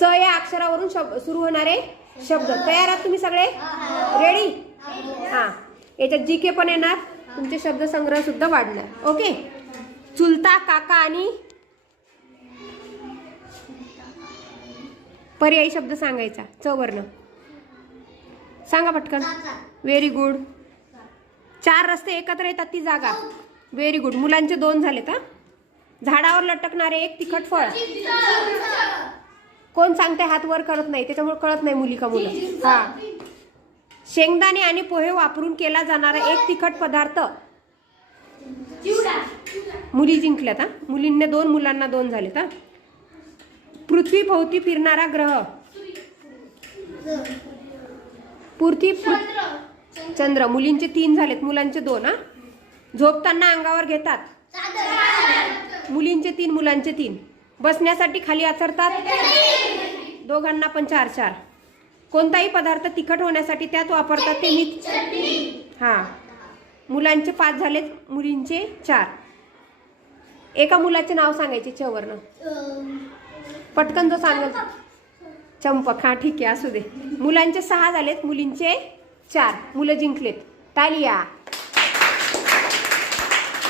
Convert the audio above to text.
च या अक्षरावरून सुरू होणारे शब्द. तयार आहात तुम्ही सगळे? रेडी? हा. याच्यात जीके पण येणार, तुमचे शब्दसंग्रह सुद्धा वाढणार. ओके. चुलता, काका आणि पर्यायी शब्द सांगायचा च वर्ण. सांगा पटकन. Very good. 4 रस्ते एकत्र येतात ती जागा. Very good. मुलांचे 2 झालेत. हा. झाडावर लटकणारे एक तिखट फळ. कोण सांगते? हात वर करत नाही, त्याच्यामुळे कळत नाही मुली का मुलं. हा. शेंगदाणे आणि पोहे वापरून केला जाणारा एक तिखट पदार्थ. मुली जिंकल्यात. हा. मुलींना 2, मुलांना 2 झालेत. हा. पृथ्वी भोवती फिरणारा ग्रह. पृथ्वी चंद्र. मुलींचे 3 झालेत, मुलांचे 2. हा. झोपताना अंगावर घेतात. मुलींचे 3, मुलांचे 3. बसण्यासाठी खाली आथरतात. दोघांना पण 4-4. कोणताही पदार्थ तिखट होण्यासाठी त्यात वापरतात ते मीठ. हा. मुलांचे 5 झालेत, मुलींचे 4. एका मुलाचे नाव सांगायचे च वर्ण. पटकन जो सांगल. चंपक. हा ठीक आहे, असू दे. मुलांचे 6 झालेत, मुलींचे 4. मुलं जिंकलेत. तालिया.